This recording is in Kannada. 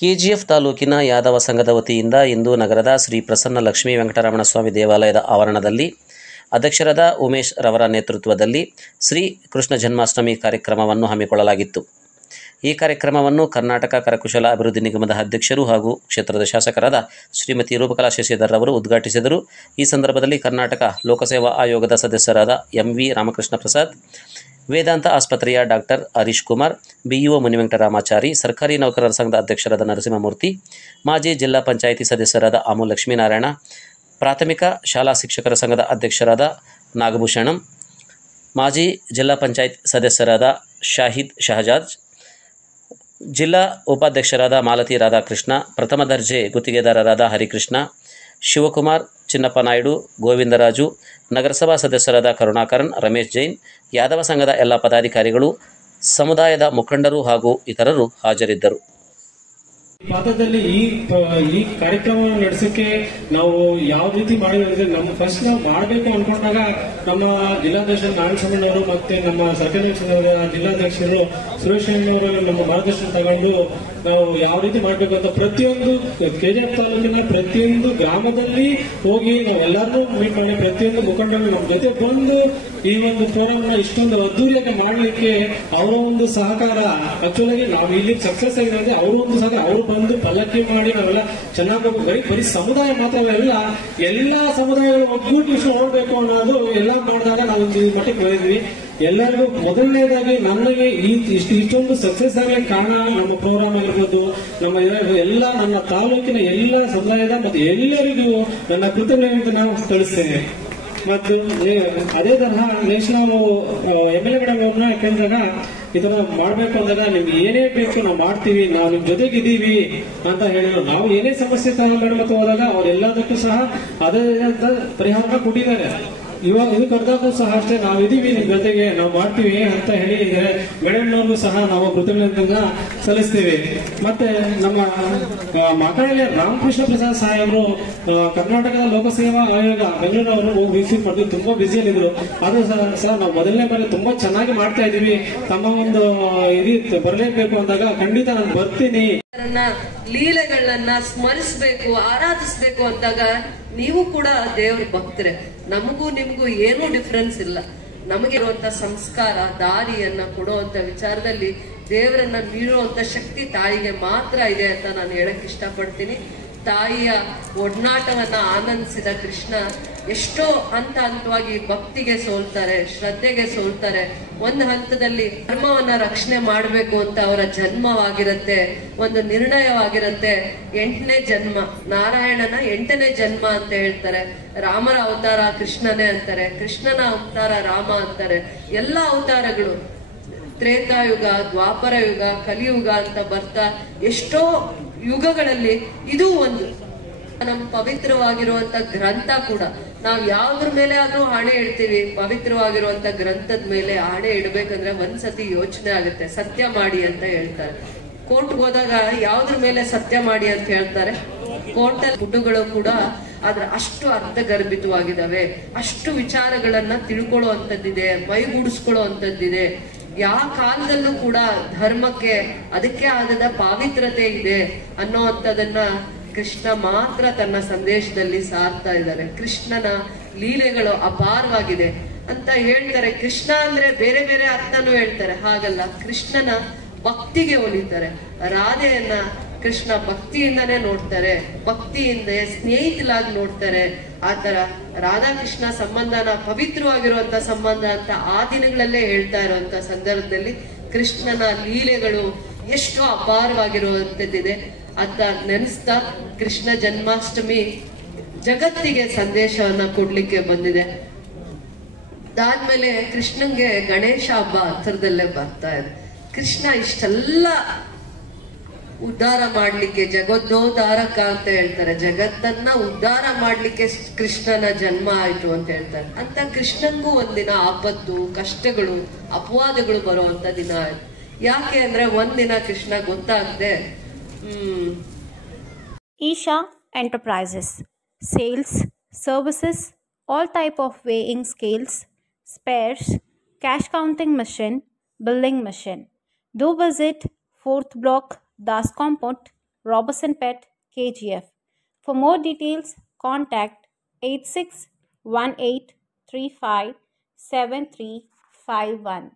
ಕೆಜಿಎಫ್ ತಾಲೂಕಿನ ಯಾದವ ಸಂಘದ ವತಿಯಿಂದ ಇಂದು ನಗರದ ಶ್ರೀ ಪ್ರಸನ್ನ ಲಕ್ಷ್ಮೀ ವೆಂಕಟರಮಣ ಸ್ವಾಮಿ ದೇವಾಲಯದ ಆವರಣದಲ್ಲಿ ಅಧ್ಯಕ್ಷರಾದ ಉಮೇಶ್ ರವರ ನೇತೃತ್ವದಲ್ಲಿ ಶ್ರೀ ಕೃಷ್ಣ ಜನ್ಮಾಷ್ಟಮಿ ಕಾರ್ಯಕ್ರಮವನ್ನು ಹಮ್ಮಿಕೊಳ್ಳಲಾಗಿತ್ತು. ಈ ಕಾರ್ಯಕ್ರಮವನ್ನು ಕರ್ನಾಟಕ ಕರಕುಶಲ ಅಭಿವೃದ್ಧಿ ನಿಗಮದ ಅಧ್ಯಕ್ಷರು ಹಾಗೂ ಕ್ಷೇತ್ರದ ಶಾಸಕರಾದ ಶ್ರೀಮತಿ ರೂಪಕಲಾ ಶಶಿಧರ್ ಅವರು ಉದ್ಘಾಟಿಸಿದರು. ಈ ಸಂದರ್ಭದಲ್ಲಿ ಕರ್ನಾಟಕ ಲೋಕಸೇವಾ ಆಯೋಗದ ಸದಸ್ಯರಾದ ಎಂವಿ ರಾಮಕೃಷ್ಣ ಪ್ರಸಾದ್, ವೇದಾಂತ ಆಸ್ಪತ್ರೆಯ ಡಾಕ್ಟರ್ ಹರೀಶ್ ಕುಮಾರ್, ಬಿಇಒ ಮುನಿವೆಂಕಟರಾಮಾಚಾರಿ, ಸರ್ಕಾರಿ ನೌಕರರ ಸಂಘದ ಅಧ್ಯಕ್ಷರಾದ ನರಸಿಂಹಮೂರ್ತಿ, ಮಾಜಿ ಜಿಲ್ಲಾ ಪಂಚಾಯಿತಿ ಸದಸ್ಯರಾದ ಅಮೂಲ್ ಲಕ್ಷ್ಮೀನಾರಾಯಣ, ಪ್ರಾಥಮಿಕ ಶಾಲಾ ಶಿಕ್ಷಕರ ಸಂಘದ ಅಧ್ಯಕ್ಷರಾದ ನಾಗಭೂಷಣಂ, ಮಾಜಿ ಜಿಲ್ಲಾ ಪಂಚಾಯತ್ ಸದಸ್ಯರಾದ ಶಾಹಿದ್ ಶಹಜಾದ್, ಜಿಲ್ಲಾ ಉಪಾಧ್ಯಕ್ಷರಾದ ಮಾಲತಿ ರಾಧಾಕೃಷ್ಣ, ಪ್ರಥಮ ದರ್ಜೆ ಗುತ್ತಿಗೆದಾರರಾದ ಹರಿಕೃಷ್ಣ, ಶಿವಕುಮಾರ್, ಚಿನ್ನಪ್ಪ ನಾಯ್ಡು, ಗೋವಿಂದರಾಜು, ನಗರಸಭಾ ಸದಸ್ಯರಾದ ಕರುಣಾಕರನ್, ರಮೇಶ್ ಜೈನ್, ಯಾದವ ಸಂಘದ ಎಲ್ಲ ಪದಾಧಿಕಾರಿಗಳು, ಸಮುದಾಯದ ಮುಖಂಡರು ಹಾಗೂ ಇತರರು ಹಾಜರಿದ್ದರು. ಪಾತ್ರದಲ್ಲಿ ಈ ಕಾರ್ಯಕ್ರಮವನ್ನು ನಡೆಸಕ್ಕೆ ನಾವು ಯಾವ ರೀತಿ ಮಾಡಿದ್ರೆ ನಮ್ಮ ಫಸ್ಟ್ ನಾವು ಮಾಡಬೇಕು ಅನ್ಕೊಂಡಾಗ ನಮ್ಮ ಜಿಲ್ಲಾಧ್ಯಕ್ಷ ನಾರಾಯಣಸ್ವಾಮಿಯವರು ಮತ್ತೆ ನಮ್ಮ ಸರ್ಕಾರಿ ಜಿಲ್ಲಾಧ್ಯಕ್ಷರು ಸುರೇಶ್ ಅವರು ನಮ್ಮ ಮಾರ್ಗದರ್ಶನ ತಗೊಂಡು ನಾವು ಯಾವ ರೀತಿ ಮಾಡಬೇಕು ಅಂತ ಪ್ರತಿಯೊಂದು ಕೆಜಿಎಫ್ ತಾಲೂಕಿನ ಪ್ರತಿಯೊಂದು ಗ್ರಾಮದಲ್ಲಿ ಹೋಗಿ ನಾವೆಲ್ಲರೂ ಮೀಟ್ ಮಾಡಿ ಪ್ರತಿಯೊಂದು ಮುಖಂಡರು ನಮ್ಮ ಜೊತೆ ಬಂದು ಈ ಒಂದು ಪ್ರೋಗ್ರಾಮ್ ನ ಇಷ್ಟೊಂದು ಅದ್ದೂರಿಯಾಗಿ ಮಾಡಲಿಕ್ಕೆ ಅವರ ಒಂದು ಸಹಕಾರ ಆಕ್ಚುಲಾಗಿ ನಾವು ಇಲ್ಲಿ ಸಕ್ಸಸ್ ಆಗಿದೆ ಅಂದ್ರೆ ಅವರು ಒಂದು ಸಹ ಅವರು ಬಂದು ಪಲ್ಲಕ್ಕಿ ಮಾಡಿ ನಾವೆಲ್ಲ ಚೆನ್ನಾಗಿ ಬರೀ ಸಮುದಾಯ ಮಾತ್ರವಲ್ಲ ಎಲ್ಲಾ ಸಮುದಾಯಗಳು ಒಗ್ಗೂಡಿ ನೋಡ್ಬೇಕು ಅನ್ನೋದು ಎಲ್ಲ ಮಾಡಿದಾಗ ನಾವು ಈ ಮಟ್ಟಕ್ಕೆ ಬೆಳೆದ್ವಿ. ಎಲ್ಲರಿಗೂ ಮೊದಲನೇದಾಗಿ ನನಗೆ ಇಷ್ಟೊಂದು ಸಕ್ಸಸ್ ಆಗಲಿಕ್ಕೆ ಕಾರಣ ನಮ್ಮ ಪ್ರೋಗ್ರಾಮ್ ಆಗಿರ್ಬೋದು, ನಮ್ಮ ಎಲ್ಲ ನನ್ನ ತಾಲೂಕಿನ ಎಲ್ಲ ಸಮುದಾಯದ ಮತ್ತು ಎಲ್ಲರಿಗೂ ನನ್ನ ಕೃತಜ್ಞತೆ ನಾವು ತಿಳಿಸ್ತೇನೆ. ಮತ್ತು ಅದೇ ತರಹ ನೆಕ್ಸ್ಟ್ ನಾವು MLA ಮೇಡಮ್ ಅವ್ರನ್ನ ಕೇಳಿದಾಗ ಈ ತರ ಮಾಡ್ಬೇಕು ಅಂದಾಗ ನಿಮ್ಗೆ ಏನೇ ಬೇಕು ನಾವು ಮಾಡ್ತೀವಿ, ನಾವು ನಿಮ್ ಜೊತೆಗಿದ್ದೀವಿ ಅಂತ ಹೇಳಿದ್ರು. ನಾವು ಏನೇ ಸಮಸ್ಯೆ ಮೇಡಮ್ ಹತ್ರ ಹೋದಾಗ ಅವ್ರೆಲ್ಲದಕ್ಕೂ ಸಹ ಅದೇ ಪರಿಹಾರ ಕೊಟ್ಟಿದ್ದಾರೆ. ಇವಾಗ ಇದು ಕರೆದಾಗೂ ಸಹ ಅಷ್ಟೇ ನಾವಿದೀವಿ ನಿಮ್ ಜೊತೆಗೆ, ನಾವು ಮಾಡ್ತೀವಿ ಅಂತ ಹೇಳಿದ್ರೆ ಮೇಡಮ್ನವ್ರಿಗೂ ಸಹ ನಾವು ಕೃತಜ್ಞತೆಯನ್ನ ಸಲ್ಲಿಸ್ತೀವಿ. ಮತ್ತೆ ನಮ್ಮ ಮಾತಾಡಲಿ ರಾಮಕೃಷ್ಣ ಪ್ರಸಾದ್ ಸಾಹೇಬರು ಕರ್ನಾಟಕದ ಲೋಕಸೇವಾ ಆಯೋಗ ಬೆಂಗಳೂರು ಅವರು ಹೋಗಿ ವಿಸಿಟ್ ಮಾಡಿದ್ರು, ತುಂಬಾ ಬ್ಯುಸಿಯಲ್ಲಿದ್ರು. ಅದು ಸಹ ನಾವು ಮೊದಲನೇ ಬಾರಿ ತುಂಬಾ ಚೆನ್ನಾಗಿ ಮಾಡ್ತಾ ಇದೀವಿ, ತಮ್ಮ ಒಂದು ಇದು ಬರಲೇಬೇಕು ಅಂದಾಗ ಖಂಡಿತ ನಾನು ಬರ್ತೀನಿ. ಲೀಲೆಗಳನ್ನ ಸ್ಮರಿಸಬೇಕು, ಆರಾಧಿಸ್ಬೇಕು ಅಂದಾಗ ನೀವು ಕೂಡ ದೇವ್ರ ಭಕ್ತರೆ. ನಮಗೂ ನಿಮಗೂ ಏನೂ ಡಿಫ್ರೆನ್ಸ್ ಇಲ್ಲ. ನಮಗಿರುವಂತ ಸಂಸ್ಕಾರ ದಾರಿಯನ್ನ ಕೊಡುವಂತ ವಿಚಾರದಲ್ಲಿ ದೇವರನ್ನ ಮೀರುವಂತ ಶಕ್ತಿ ತಾಯಿಗೆ ಮಾತ್ರ ಇದೆ ಅಂತ ನಾನು ಹೇಳಕ್ ಇಷ್ಟಪಡ್ತೀನಿ. ತಾಯಿಯ ಒಡನಾಟವನ್ನ ಆನಂದಿಸಿದ ಕೃಷ್ಣ ಎಷ್ಟೋ ಹಂತವಾಗಿ ಭಕ್ತಿಗೆ ಸೋಲ್ತಾರೆ, ಶ್ರದ್ಧೆಗೆ ಸೋಲ್ತಾರೆ. ಒಂದು ಹಂತದಲ್ಲಿ ಧರ್ಮವನ್ನ ರಕ್ಷಣೆ ಮಾಡಬೇಕು ಅಂತ ಅವರ ಜನ್ಮವಾಗಿರತ್ತೆ, ಒಂದು ನಿರ್ಣಯವಾಗಿರತ್ತೆ. 8ನೇ ಜನ್ಮ, ನಾರಾಯಣನ 8ನೇ ಜನ್ಮ ಅಂತ ಹೇಳ್ತಾರೆ. ರಾಮರ ಅವತಾರ ಕೃಷ್ಣನೇ ಅಂತಾರೆ, ಕೃಷ್ಣನ ಅವತಾರ ರಾಮ ಅಂತಾರೆ. ಎಲ್ಲ ಅವತಾರಗಳು ತ್ರೇತಾಯುಗ, ದ್ವಾಪರ ಯುಗ, ಕಲಿಯುಗ ಅಂತ ಬರ್ತಾ ಎಷ್ಟೋ ಯುಗಗಳಲ್ಲಿ ಇದು ಒಂದು ನಮ್ಮ ಪವಿತ್ರವಾಗಿರುವಂತ ಗ್ರಂಥ ಕೂಡ. ನಾವು ಯಾವ್ದ್ರ ಮೇಲೆ ಆದ್ರೂ ಆಣೆ ಇಡ್ತೀವಿ, ಪವಿತ್ರವಾಗಿರುವಂತ ಗ್ರಂಥದ ಮೇಲೆ ಆಣೆ ಇಡ್ಬೇಕಂದ್ರೆ ಒಂದ್ಸತಿ ಯೋಚನೆ ಆಗುತ್ತೆ. ಸತ್ಯ ಮಾಡಿ ಅಂತ ಹೇಳ್ತಾರೆ. ಕೋರ್ಟ್ಗೆ ಹೋದಾಗ ಯಾವ್ದ್ರ ಮೇಲೆ ಸತ್ಯ ಮಾಡಿ ಅಂತ ಹೇಳ್ತಾರೆ? ಕೋರ್ಟಲ್ಲಿ ಗುಡ್ಡುಗಳು ಕೂಡ ಆದ್ರೆ ಅಷ್ಟು ಅರ್ಥಗರ್ಭಿತವಾಗಿದ್ದಾವೆ, ಅಷ್ಟು ವಿಚಾರಗಳನ್ನ ತಿಳ್ಕೊಳ್ಳೋ ಅಂತದ್ದಿದೆ, ಮೈಗೂಡಿಸ್ಕೊಳ್ಳೋ ಅಂತದ್ದಿದೆ. ಯಾವ ಕಾಲದಲ್ಲೂ ಕೂಡ ಧರ್ಮಕ್ಕೆ ಅದಕ್ಕೆ ಆದ ಪಾವಿತ್ರತೆ ಇದೆ ಅನ್ನೋವಂಥದನ್ನ ಕೃಷ್ಣ ಮಾತ್ರ ತನ್ನ ಸಂದೇಶದಲ್ಲಿ ಸಾರ್ತಾ ಇದ್ದಾರೆ. ಕೃಷ್ಣನ ಲೀಲೆಗಳು ಅಪಾರವಾಗಿದೆ ಅಂತ ಹೇಳ್ತಾರೆ. ಕೃಷ್ಣ ಅಂದ್ರೆ ಬೇರೆ ಬೇರೆ ಅರ್ಥನೂ ಹೇಳ್ತಾರೆ, ಹಾಗಲ್ಲ. ಕೃಷ್ಣನ ಭಕ್ತಿಗೆ ಒಲಿತಾರೆ. ರಾಧೆಯನ್ನ ಕೃಷ್ಣ ಭಕ್ತಿಯಿಂದನೇ ನೋಡ್ತಾರೆ, ಭಕ್ತಿಯಿಂದ ಸ್ನೇಹಿತಲಾಗಿ ನೋಡ್ತಾರೆ. ಆತರ ರಾಧಾಕೃಷ್ಣ ಸಂಬಂಧನ ಪವಿತ್ರವಾಗಿರುವಂತ ಸಂಬಂಧ ಅಂತ ಆ ದಿನಗಳಲ್ಲೇ ಹೇಳ್ತಾ ಇರುವಂತ ಸಂದರ್ಭದಲ್ಲಿ ಕೃಷ್ಣನ ಲೀಲೆಗಳು ಎಷ್ಟೋ ಅಪಾರವಾಗಿರುವಂತದ್ದಿದೆ ಅಂತ ನೆನೆಸ್ತಾ ಕೃಷ್ಣ ಜನ್ಮಾಷ್ಟಮಿ ಜಗತ್ತಿಗೆ ಸಂದೇಶವನ್ನ ಕೊಡ್ಲಿಕ್ಕೆ ಬಂದಿದೆ. ಅದಾದ್ಮೇಲೆ ಕೃಷ್ಣಂಗೆ ಗಣೇಶ ಹಬ್ಬ ಹತ್ರದಲ್ಲೇ ಬರ್ತಾ ಇದೆ. ಕೃಷ್ಣ ಇಷ್ಟೆಲ್ಲ ಉದ್ಧಾರ ಮಾಡ್ಲಿಕ್ಕೆ ಜಗದ್ದೋದ್ಧಾರಕ ಅಂತ ಹೇಳ್ತಾರೆ. ಜಗತ್ತನ್ನ ಉದ್ಧಾರ ಮಾಡ್ಲಿಕ್ಕೆ ಕೃಷ್ಣನ ಜನ್ಮ ಆಯ್ತು ಅಂತ ಹೇಳ್ತಾರೆ. ಅಂತ ಕೃಷ್ಣನ್ಗೂ ಒಂದಿನ ಆಪತ್ತು, ಕಷ್ಟಗಳು, ಅಪವಾದಗಳು ಬರುವಂತ ದಿನ ಆಯ್ತು. ಯಾಕೆ ಅಂದ್ರೆ ಒಂದಿನ ಕೃಷ್ಣ ಗೊತ್ತಾಗದೆ Isha Enterprises sales, services, all type of weighing scales, spares, cash counting machine, billing machine. Do visit 4th block, Das Compound, Robertson Pet, KGF. For more details, contact 8618357351.